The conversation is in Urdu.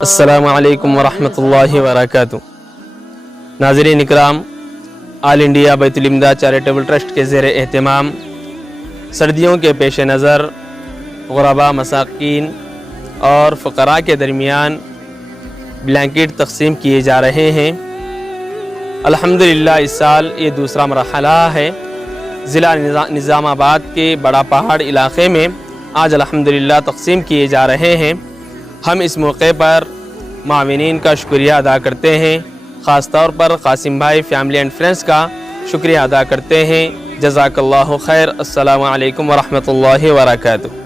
السلام علیکم ورحمۃ اللہ وبرکاتہ۔ ناظرین اکرام، آل انڈیا بیت الامداد چیریٹیبل ٹرسٹ کے زیر اہتمام سردیوں کے پیش نظر غرباء، مساکین اور فقراء کے درمیان بلیکنٹ تقسیم کیے جا رہے ہیں۔ الحمدللہ اس سال یہ دوسرا مرحلہ ہے۔ ضلع نظام آباد کے بڑا پہاڑ علاقے میں آج الحمدللہ تقسیم کیے جا رہے ہیں۔ ہم اس موقع پر معاونین کا شکریہ ادا کرتے ہیں، خاص طور پر قاسم بھائی، فیملی اینڈ فرینڈز کا شکریہ ادا کرتے ہیں۔ جزاک اللہ خیر۔ السلام علیکم ورحمۃ اللہ وبرکاتہ۔